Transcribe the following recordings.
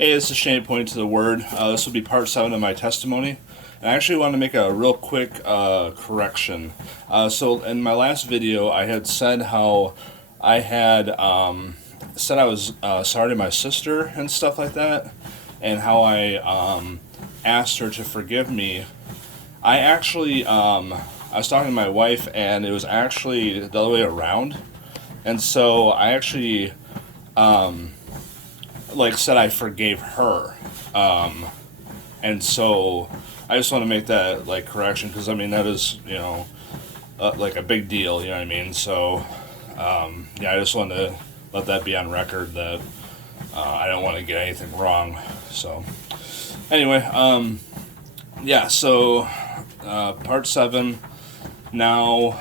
Hey, this is Shane pointing to the Word. This will be part 7 of my testimony. And I actually want to make a real quick correction. So in my last video, I had said how I had said I was sorry to my sister and stuff like that, and how I asked her to forgive me. I actually, I was talking to my wife, and it was actually the other way around. And so I actually said I forgave her, and so I just want to make that correction, because I mean that is like a big deal, you know what I mean. So I just want to let that be on record that I don't want to get anything wrong. So anyway, so part 7 now.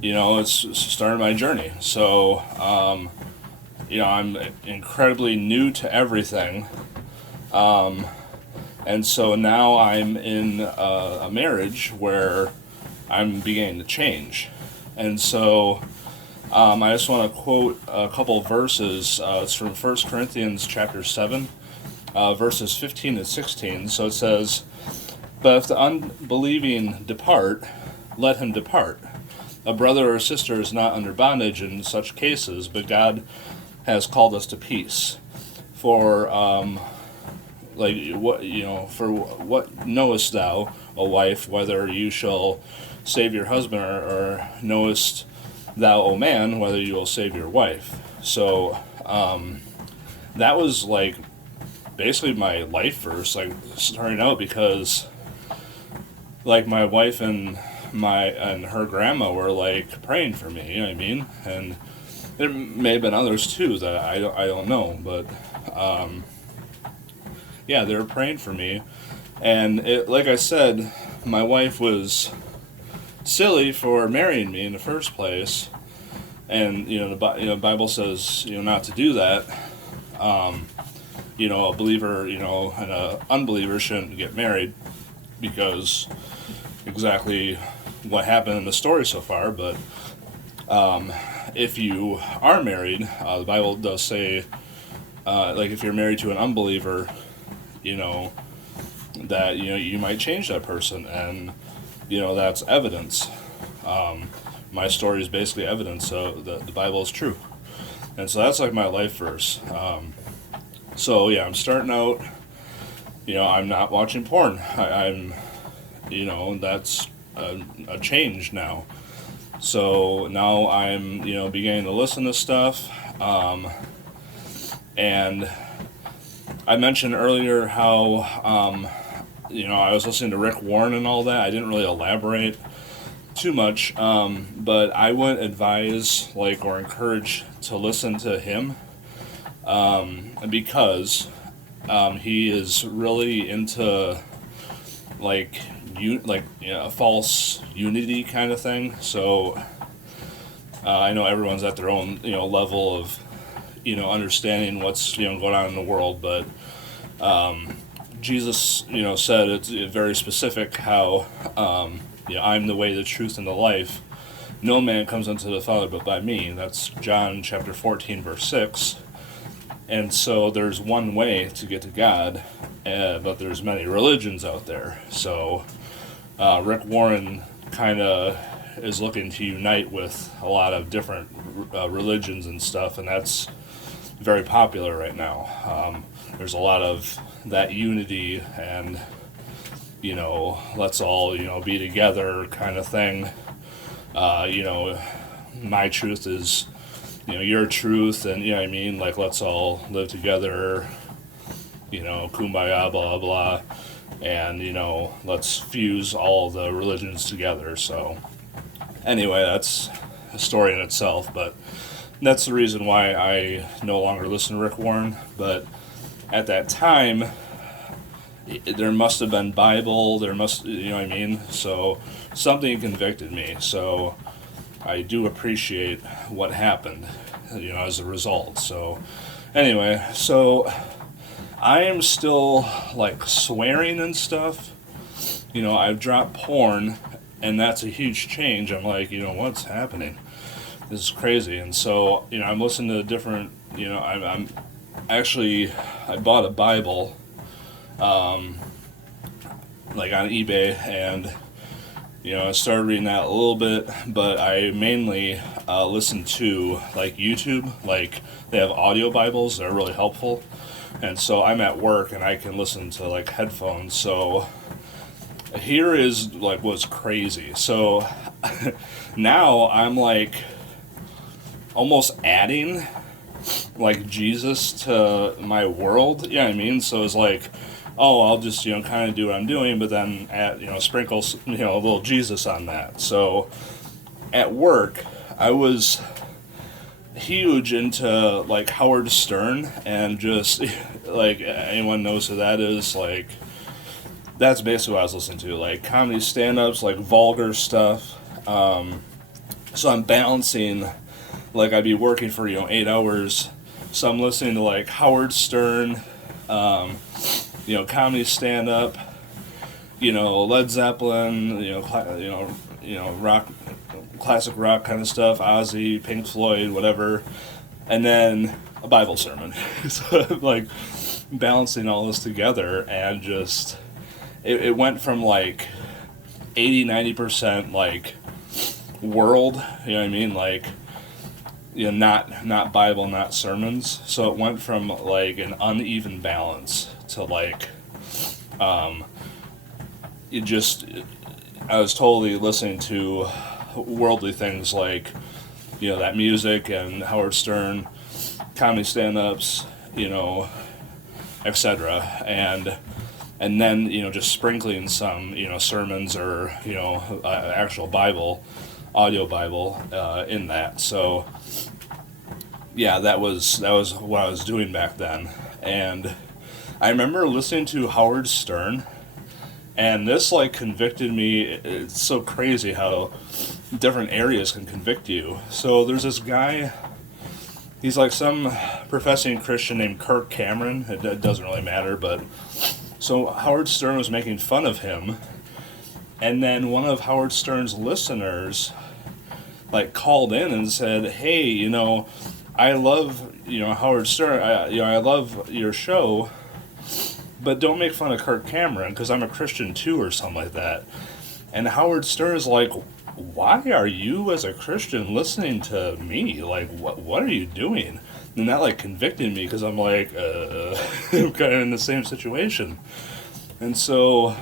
It's started my journey. So I'm incredibly new to everything. And so now I'm in a marriage where I'm beginning to change. And so I just want to quote a couple of verses. It's from 1 Corinthians chapter 7, verses 15 and 16. So it says, "But if the unbelieving depart, let him depart. A brother or sister is not under bondage in such cases, but God has called us to peace. For what knowest thou, O wife, whether you shall save your husband, or knowest thou, O man, whether you will save your wife?" So that was basically my life verse, starting out, because my wife and her grandma were praying for me, you know what I mean? And there may have been others too that I don't know, but they were praying for me. And like I said, my wife was silly for marrying me in the first place, and the Bible says not to do that. A believer and an unbeliever shouldn't get married, because exactly what happened in the story so far. But if you are married, the Bible does say, if you're married to an unbeliever, that you might change that person, and that's evidence. My story is basically evidence that the Bible is true, and so that's my life verse. I'm starting out. I'm not watching porn. I'm that's a change now. So now I'm, beginning to listen to stuff. And I mentioned earlier how, I was listening to Rick Warren and all that. I didn't really elaborate too much, but I wouldn't advise, or encourage to listen to him, because he is really into, a false unity kind of thing. So I know everyone's at their own level of understanding what's going on in the world, but Jesus said it's very specific how I'm the way, the truth, and the life. No man comes unto the Father but by me. That's John chapter 14 verse 6. And so there's one way to get to God, but there's many religions out there. So Rick Warren kind of is looking to unite with a lot of different religions and stuff, and that's very popular right now. There's a lot of that unity and let's all be together kind of thing. My truth is your truth, and what I mean, let's all live together, kumbaya, blah blah, and let's fuse all the religions together. So anyway, that's a story in itself, but that's the reason why I no longer listen to Rick Warren. But at that time, there must have been Bible, there must, what I mean? So something convicted me. So I do appreciate what happened, as a result. So anyway, so I am still swearing and stuff. I've dropped porn, and that's a huge change. I'm what's happening? This is crazy. And so I'm listening to different. I'm actually, I bought a Bible, like on eBay, and I started reading that a little bit, but I mainly listen to like YouTube. Like they have audio Bibles; they're really helpful. And so I'm at work and I can listen to like headphones. So here is like what's crazy. So now I'm like almost adding like Jesus to my world. Yeah, I mean, so it's like, oh, I'll just kind of do what I'm doing, but then add sprinkle a little Jesus on that. So at work, I was huge into like Howard Stern, and just like anyone knows who that is, like that's basically what I was listening to, like comedy stand-ups, like vulgar stuff. So I'm balancing, like I'd be working for 8 hours, so I'm listening to like Howard Stern, comedy stand-up, Led Zeppelin, rock, classic rock kind of stuff, Ozzy, Pink Floyd, whatever, and then a Bible sermon. So I'm like balancing all this together, and just it went from like 80-90% like world, you know what I mean, like not Bible, not sermons. So it went from like an uneven balance to like I was totally listening to worldly things, like that music and Howard Stern, comedy stand-ups, etc. And then just sprinkling some sermons or actual Bible, audio Bible in that. So yeah, that was what I was doing back then. And I remember listening to Howard Stern, and this like convicted me. It's so crazy how different areas can convict you. So there's this guy, he's like some professing Christian named Kirk Cameron. It doesn't really matter, but so Howard Stern was making fun of him, and then one of Howard Stern's listeners like called in and said, "Hey, I love Howard Stern. I love your show, but don't make fun of Kirk Cameron because I'm a Christian too," or something like that. And Howard Stern is like, "Why are you as a Christian listening to me? Like, what are you doing?" And that like convicted me, because I'm like, I'm kind of in the same situation. And so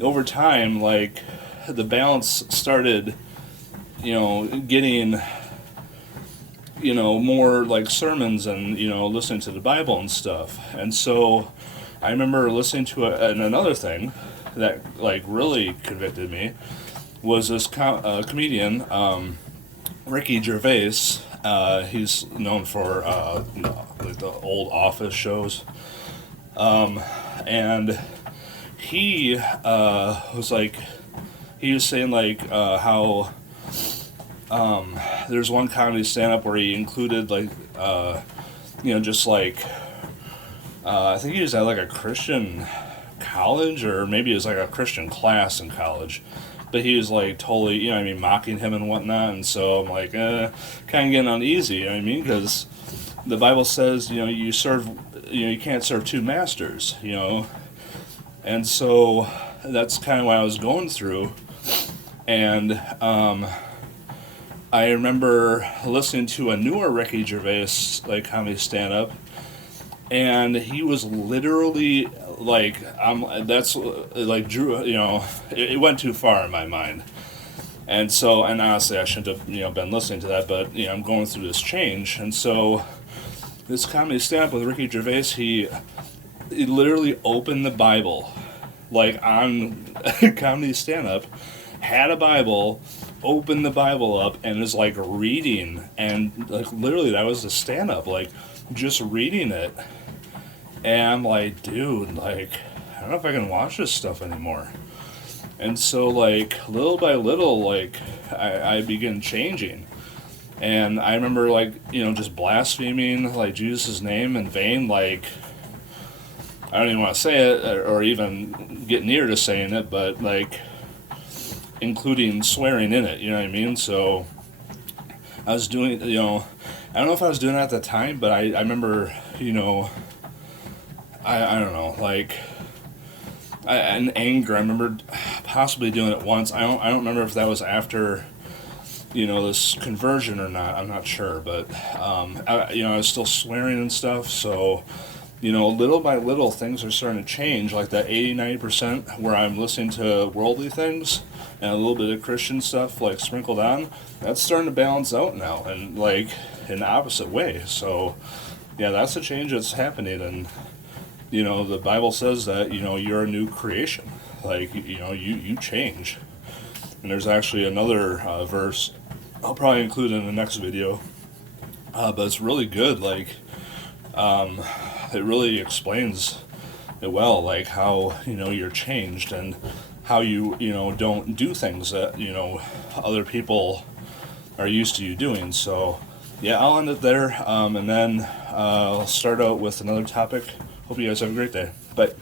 over time, like the balance started, getting, more like sermons and, listening to the Bible and stuff. And so I remember listening to and another thing that like really convicted me was this comedian, Ricky Gervais. He's known for like the old Office shows, and he was like, he was saying like how there's one comedy stand-up where he included like just like I think he was at like a Christian college, or maybe it was like a Christian class in college. But he was like totally, mocking him and whatnot. And so I'm like, kind of getting uneasy, because the Bible says, you serve, you can't serve two masters, And so that's kind of what I was going through. And I remember listening to a newer Ricky Gervais, like comedy stand-up, and he was literally like, that's like Drew, it went too far in my mind. And so, and honestly, I shouldn't have, been listening to that, but, I'm going through this change. And so, this comedy stand-up with Ricky Gervais, he literally opened the Bible, like on comedy stand-up, had a Bible, opened the Bible up, and is like reading, and like literally that was the stand-up, like just reading it. And I'm like, dude, like, I don't know if I can watch this stuff anymore. And so, like, little by little, like, I begin changing. And I remember, like, just blaspheming, like, Jesus' name in vain. Like, I don't even want to say it, or even get near to saying it, but, like, including swearing in it, you know what I mean? So I was doing, I don't know if I was doing it at the time, but I remember, you know, I don't know, like, in anger, I remember possibly doing it once. I don't remember if that was after, you know, this conversion or not. I'm not sure, but you know, I was still swearing and stuff. So, you know, little by little, things are starting to change. Like that 80-90% where I'm listening to worldly things and a little bit of Christian stuff like sprinkled on. That's starting to balance out now, and like in the opposite way. So, yeah, that's a change that's happening, and you know, the Bible says that, you know, you're a new creation. Like, you know, you change. And there's actually another verse I'll probably include in the next video, but it's really good. Like, it really explains it well, like how, you know, you're changed and how you know, don't do things that, you know, other people are used to you doing. So, yeah, I'll end it there, and then I'll start out with another topic. Hope you guys have a great day. Bye.